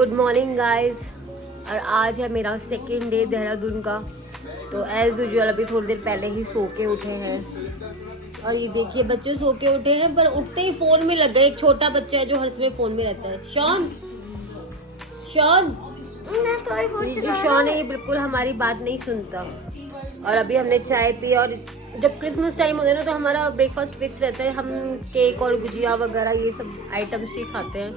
Good morning guys. और आज है मेरा सेकेंड डे देहरादून का। तो एज यूजुअल अभी थोड़ी देर पहले ही सो के उठे हैं। और ये देखिए बच्चे सो के उठे हैं पर उठते ही फोन में लग गए। एक छोटा बच्चा है जो हर समय फोन में रहता है। शॉन जो शॉन है ये बिल्कुल हमारी बात नहीं सुनता। और अभी हमने चाय पी और जब क्रिसमस टाइम होता है ना तो हमारा ब्रेकफास्ट फिक्स रहता है। हम केक और गुजिया वगैरह ये सब आइटम्स ही खाते हैं।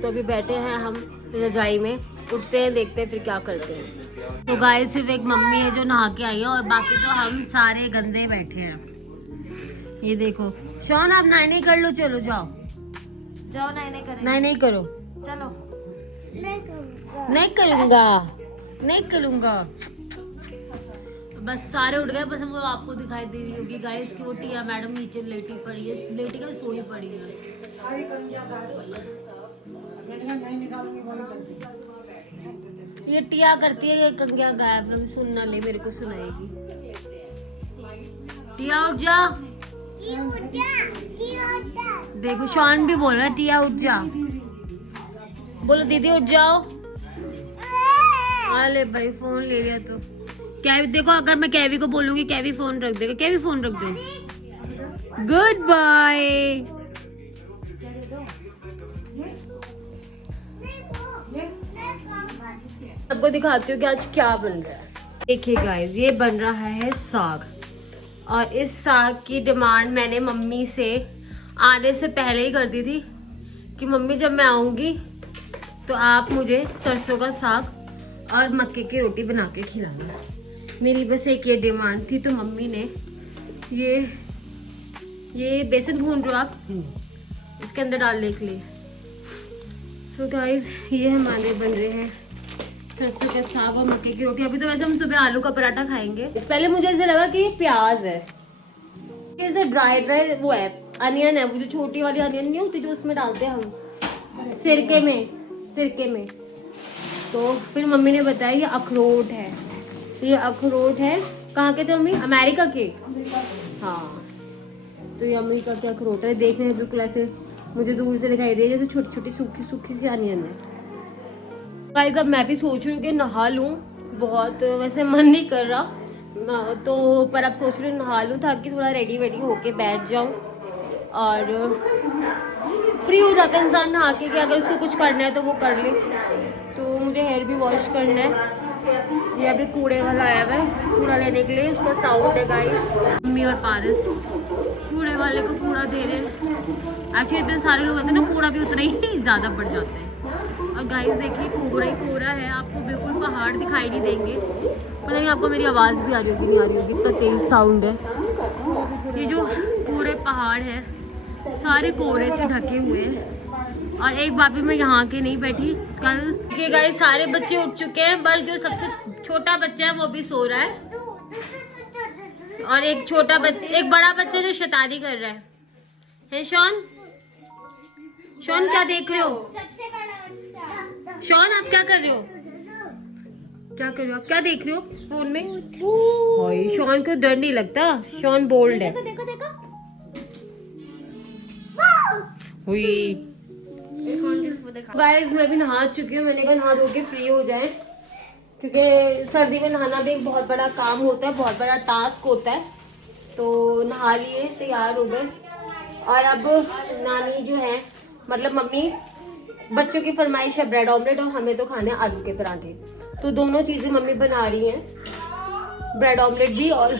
तो अभी बैठे हैं हम रजाई में, उठते हैं देखते हैं फिर क्या करते हैं। तो गाइस सिर्फ एक मम्मी है जो नहा के आई है और बाकी तो हम सारे गंदे बैठे हैं। ये देखो शॉन आप नाइने कर लो, चलो जाओ नाइने करें। नहीं करो, चलो नहीं करूँगा। बस सारे उठ गए, बस वो आपको दिखाई दे रही होगी गाइस कि वो टिया मैडम नीचे लेटी पड़ी है, लेटी का सोई पड़ी है। ये टिया करती है कंगिया गायब ना सुन ना ले, मेरे को सुनाएगी। टिया उठ जा, देखो शॉन भी बोल रहा है टिया उठ जा। बोलो दीदी उठ जाओ। अरे भाई फोन ले लिया तो कैवी, देखो अगर मैं कैवी को बोलूंगी कैवी फोन रख देगा। कैवी फोन रख दो। Good bye. आपको दिखाती हूँ कि आज क्या बन रहा है। देखिए गाइस ये बन रहा है साग। और इस साग की डिमांड मैंने मम्मी से आने से पहले ही कर दी थी कि मम्मी जब मैं आऊंगी तो आप मुझे सरसों का साग और मक्के की रोटी बना के खिलाना। मेरी बस एक ये डिमांड थी। तो मम्मी ने ये बेसन भून रहे हो आप, इसके अंदर डालने के लिए। सो गाइस ये हमारे बन रहे हैं सरसों का साग और मक्के की रोटी। अभी तो वैसे हम सुबह आलू का पराठा खाएंगे। इस पहले मुझे ऐसे लगा कि ये प्याज है, ऐसे ड्राई वो है अनियन है, वो जो छोटी वाली अनियन नहीं होती जो उसमें डालते हैं हम सिरके में। तो फिर मम्मी ने बताया ये अखरोट है। तो ये अखरोट है, कहाँ के थे मम्मी? अमेरिका के। हाँ तो ये अमेरिका के अखरोट है। देखने में बिल्कुल ऐसे मुझे दूर से दिखाई दे जैसे छोटी छोटी सूखी सी अनियन है। गाइस अब मैं भी सोच रही हूँ कि नहा लूँ, बहुत वैसे मन नहीं कर रहा तो पर अब सोच रही हूँ नहा लूँ ताकि थोड़ा रेडी वेडी होके बैठ जाऊँ और फ्री हो जाता है इंसान नहा के कि अगर उसको कुछ करना है तो वो कर ले। तो मुझे हेयर भी वॉश करना है। ये अभी कूड़े वाला आया हुआ है कूड़ा लेने के लिए, उसका साउंड है गाइस। मम्मी और पारस कूड़े वाले को कूड़ा दे रहे हैं। एक्चुअली इतने सारे लोग होते हैं ना, कूड़ा भी उतना ही ज़्यादा बढ़ जाता है। और गाइस देखिए कूड़ा ही कूड़ा है, आपको बिल्कुल पहाड़ दिखाई नहीं देंगे। पता नहीं आपको मेरी आवाज़ भी आ रही होगी नहीं आ रही होगी, इतना तेज साउंड है। ये जो पूरे पहाड़ है सारे कोहरे से ढके हुए हैं। और एक बार भी मैं यहाँ के नहीं बैठी कल। ये गाइस सारे बच्चे उठ चुके हैं, पर जो सबसे छोटा बच्चा है वो भी सो रहा है। और एक बड़ा बच्चा जो शैतानी कर रहा है शॉन क्या देख रहे हो? शॉन आप क्या कर रहे हो? आप क्या देख रहे हो फोन में? शॉन को डर नहीं लगता, शॉन बोल्ड है। हुई गाइस मैं भी नहा चुकी हूँ। मैंने कहा नहा धो के फ्री हो जाए क्योंकि सर्दी में नहाना भी एक बहुत बड़ा काम होता है, बहुत बड़ा टास्क होता है। तो नहा लिए, तैयार हो गए। और अब नानी जो है मतलब मम्मी, बच्चों की फरमाइश है ब्रेड ऑमलेट और हमें तो खाने आलू के पराठे। तो दोनों चीजें मम्मी बना रही हैं, ब्रेड ऑमलेट भी और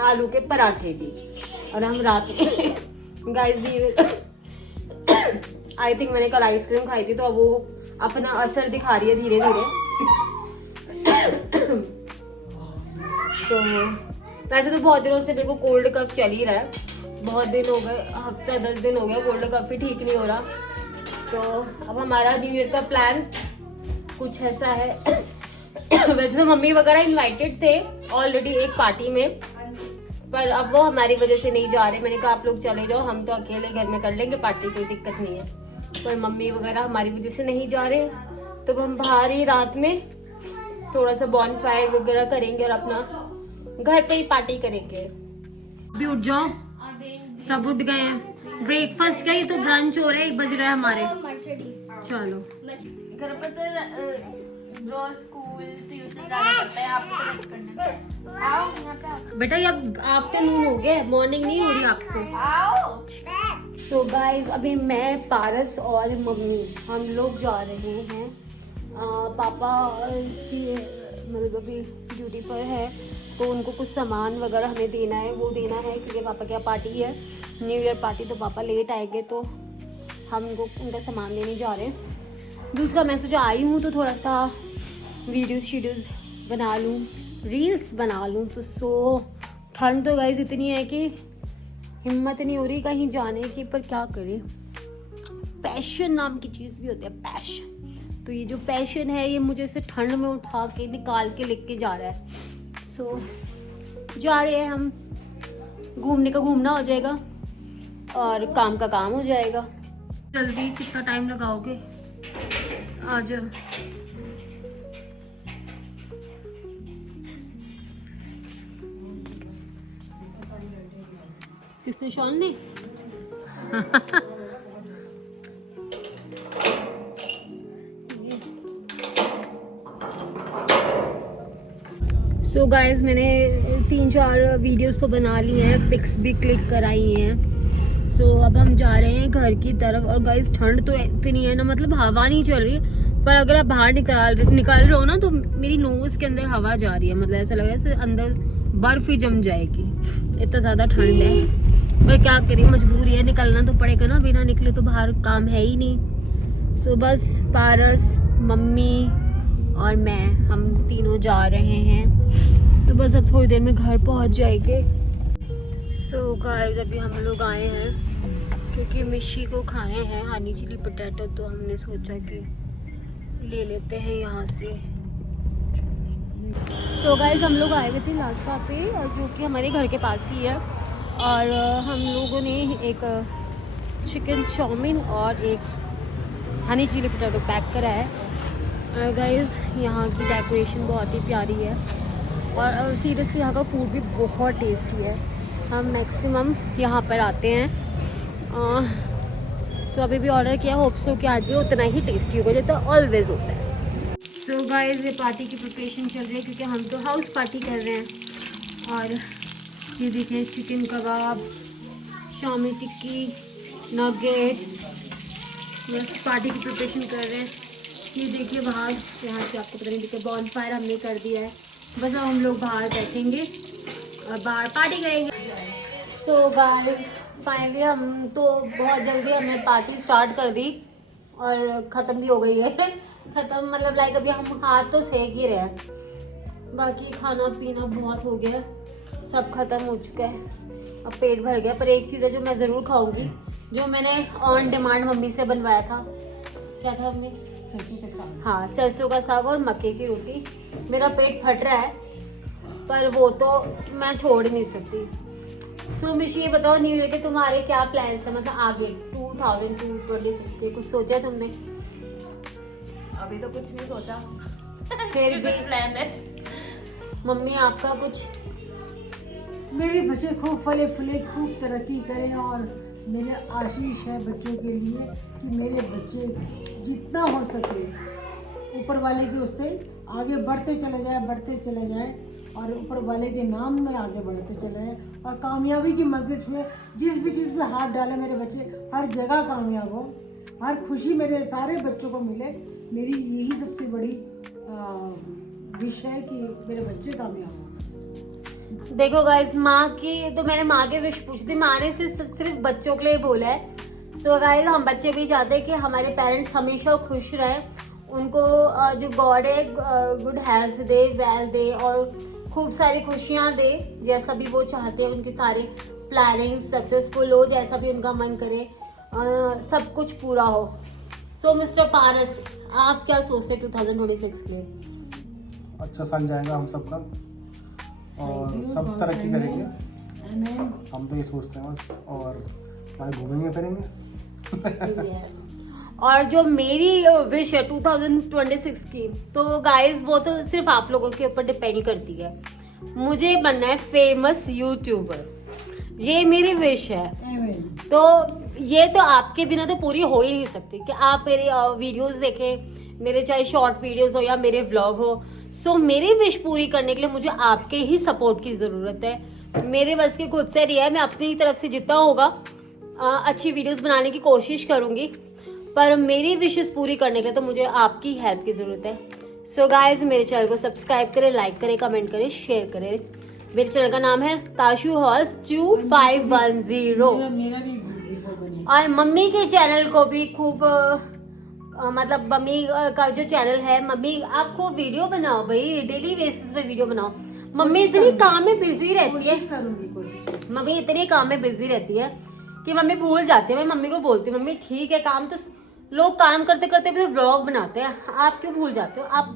आलू के पराठे भी। और हम रात में गाइस आई थिंक मैंने कल आइसक्रीम खाई थी तो अब वो अपना असर दिखा रही है धीरे धीरे। तो वैसे तो बहुत दिनों से मेरे को कोल्ड कफ चल ही रहा है, बहुत दिन हो गए, हफ्ता 10 दिन हो गया कोल्ड कफ ही ठीक नहीं हो रहा। तो अब हमारा न्यू ईयर का प्लान कुछ ऐसा है। वैसे तो मम्मी वगैरह इनवाइटेड थे ऑलरेडी एक पार्टी में, पर अब वो हमारी वजह से नहीं जा रहे। मैंने कहा आप लोग चले जाओ, हम तो अकेले घर में कर लेंगे पार्टी, कोई दिक्कत नहीं है। पर मम्मी वगैरह हमारी वजह से नहीं जा रहे, तो हम बाहर ही रात में थोड़ा सा बॉनफायर वगैरह करेंगे और अपना घर पे ही पार्टी करेंगे। अभी उठ जाओ, सब उठ गए हैं। ब्रेकफास्ट का ही तो ब्रंच हो रहा है, 1 बज रहा है हमारे। चलो घर पर तो रोज स्कूल ट्यूशन जाना पड़ता है, आपको तो रेस्ट करना है। आओ यहाँ पे आओ। बेटा ये अब आफ्टरनून हो गया, मॉर्निंग नहीं हो रही आपको। आओ। सो गाइस अभी मैं, पारस और मम्मी हम लोग जा रहे हैं। पापा की मतलब अभी ड्यूटी पर है तो उनको कुछ सामान वगैरह हमें देना है, वो देना है क्योंकि पापा की पार्टी है, न्यू ईयर पार्टी, तो पापा लेट आएंगे तो हम उनको उनका सामान देने जा रहे हैं। दूसरा मैं सोचा आई हूँ तो थोड़ा सा वीडियोस बना लूँ, रील्स बना लूँ। तो ठंड तो गाइस इतनी है कि हिम्मत नहीं हो रही कहीं जाने की, पर क्या करें, पैशन नाम की चीज़ भी होती है, पैशन। तो ये जो पैशन है ये मुझे से ठंड में उठा के निकाल के लेके जा रहा है। सो जा रहे हैं हम, घूमने का घूमना हो जाएगा और काम का काम हो जाएगा। जल्दी कितना टाइम लगाओगे आज? किसने शॉल ने? सो गाइज मैंने 3-4 वीडियोस तो बना ली हैं, पिक्स भी क्लिक कराई हैं। सो अब हम जा रहे हैं घर की तरफ। और गाइज ठंड तो इतनी है ना, मतलब हवा नहीं चल रही, पर अगर आप बाहर निकल रहे हो ना तो मेरी नोज के अंदर हवा जा रही है, मतलब ऐसा लग रहा है जैसे अंदर बर्फ ही जम जाएगी, इतना ज़्यादा ठंड है। पर क्या करें, मजबूरी है, निकलना तो पड़ेगा ना, बिना निकले तो बाहर काम है ही नहीं। सो बस पारस, मम्मी और मैं, हम तीनों जा रहे हैं। तो बस अब थोड़ी देर में घर पहुंच जाएंगे। सो गाइस अभी हम लोग आए हैं क्योंकि मिशी को खाए हैं हनी चिली पोटैटो, तो हमने सोचा कि ले लेते हैं यहाँ से। सो गाइस हम लोग आए हुए थे लासा पे, और जो कि हमारे घर के पास ही है, और हम लोगों ने एक चिकन चाउमीन और एक हनी चिली पोटैटो पैक करा है। गाइस यहाँ की डेकोरेशन बहुत ही प्यारी है और सीरियसली यहाँ का फूड भी बहुत टेस्टी है। हम मैक्सिमम यहाँ पर आते हैं। सो अभी भी ऑर्डर किया, होप सो कि आज भी उतना ही टेस्टी होगा जैसा ऑलवेज होता है। सो गाइस ये पार्टी की प्रिपरेशन चल रही है क्योंकि हम तो हाउस पार्टी कर रहे हैं। और ये देखिए चिकन कबाब, शामी टिक्की, नगेट्स, बस पार्टी की प्रिपरेशन कर रहे हैं। ये देखिए बाहर, यहाँ से आपको पता नहीं दिखे, बॉन फायर हमने कर दिया है। बस अब हम लोग बाहर बैठेंगे और बाहर पार्टी करेंगे। सो गाइस फाइनली हम तो बहुत जल्दी हमने पार्टी स्टार्ट कर दी और ख़त्म भी हो गई है। ख़त्म मतलब लाइक अभी हम हाथ तो सेक ही रहे हैं, बाकी खाना पीना बहुत हो गया, सब ख़त्म हो चुका है, अब पेट भर गया। पर एक चीज़ है जो मैं ज़रूर खाऊंगी, जो मैंने ऑन डिमांड मम्मी से बनवाया था। क्या था मम्मी? सरसों का साग। हाँ, सरसों का साग और मक्के की रोटी। मेरा पेट फट रहा है पर वो तो मैं छोड़ नहीं सकती। सो मिशी ये बताओ, न्यू ईयर के तुम्हारे क्या प्लान्स है, मतलब आगे 2026 के कुछ सोचा है तुमने? अभी तो कुछ नहीं सोचा, फिर भी प्लान है। मम्मी आपका कुछ? मेरे बच्चे खूब फले फूले, खूब तरक्की करें, और मेरे आशीष है बच्चों के लिए कि मेरे बच्चे जितना हो सके ऊपर वाले के उससे आगे बढ़ते चले जाएं और ऊपर वाले के नाम में आगे बढ़ते चले जाएं और कामयाबी की मंजिल छुए। जिस भी चीज़ पे हाथ डाले मेरे बच्चे हर जगह कामयाब हो, हर खुशी मेरे सारे बच्चों को मिले। मेरी यही सबसे बड़ी विश है कि मेरे बच्चे कामयाब हो। देखो गाइस, माँ की तो मैंने माँ की विश पूछ दी, माँ ने सिर्फ बच्चों के लिए बोला है। सो गाइस हम बच्चे भी चाहते हैं कि हमारे पेरेंट्स हमेशा खुश रहें, उनको जो गॉड है good health they, well they और खूब सारी खुशियाँ दे, जैसा भी वो चाहते हैं, उनकी सारी प्लानिंग सक्सेसफुल हो, जैसा भी उनका मन करे, सब कुछ पूरा हो। सो मिस्टर पारस, आप क्या सोचते हैं 2026 के लिए? अच्छा साल जाएगा हम सबका और सब तरक्की करेंगे, हम तो ये सोचते हैं बस, और भाई घूमेंगे फिरेंगे। yes. और जो मेरी विश है 2026 की, तो गाइस वो तो सिर्फ आप लोगों के ऊपर डिपेंड करती है। मुझे बनना है फेमस यूट्यूबर, ये मेरी विश है। तो ये तो आपके बिना तो पूरी हो ही नहीं सकती कि आप मेरी वीडियोस देखें, मेरे चाहे शॉर्ट वीडियोस हो या मेरे व्लॉग हो। सो मेरी विश पूरी करने के लिए मुझे आपके ही सपोर्ट की ज़रूरत है। मेरे बस की खुद से नहीं है, मैं अपनी तरफ से जितना होगा अच्छी वीडियोस बनाने की कोशिश करूँगी, पर मेरी विशेस पूरी करने के लिए तो मुझे आपकी हेल्प की ज़रूरत है। सो गाइज मेरे चैनल को सब्सक्राइब करें, लाइक करें, कमेंट करें, शेयर करें। मेरे चैनल का नाम है ताशु हॉल्स 2510। मेरा भी वीडियो बने। और मम्मी के चैनल को भी खूब मतलब मम्मी का जो चैनल है, मम्मी आप खूब वीडियो बनाओ भाई, डेली बेसिस पे वीडियो बनाओ। मम्मी इतनी काम में बिजी रहती है, मम्मी इतने काम में बिजी रहती है कि मम्मी भूल जाती है। मैं मम्मी को बोलती हूँ, मम्मी ठीक है काम तो लोग काम करते करते भी व्लॉग बनाते हैं, आप क्यों भूल जाते हो? आप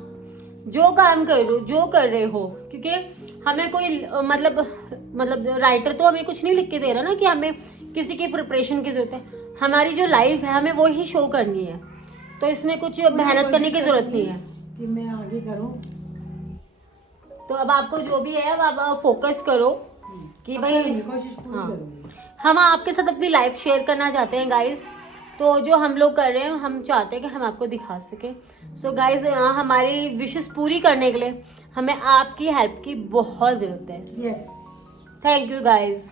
जो काम कर रहे हो, जो कर रहे हो, क्योंकि हमें कोई मतलब राइटर तो हमें कुछ नहीं लिख के दे रहा ना कि हमें किसी की प्रिपरेशन की जरूरत है। हमारी जो लाइफ है हमें वो ही शो करनी है, तो इसमें कुछ मेहनत करने की जरूरत नहीं है कि मैं आगे करूं। तो अब आपको जो भी है अब आप फोकस करो कि भाई कोशिश पूरी हाँ, करूंगी। हम आपके साथ अपनी लाइफ शेयर करना चाहते हैं गाइस। तो जो हम लोग कर रहे हैं हम चाहते हैं कि हम आपको दिखा सके। सो गाइस हमारी विशेस पूरी करने के लिए हमें आपकी हेल्प की बहुत जरूरत है। यस। Thank you guys.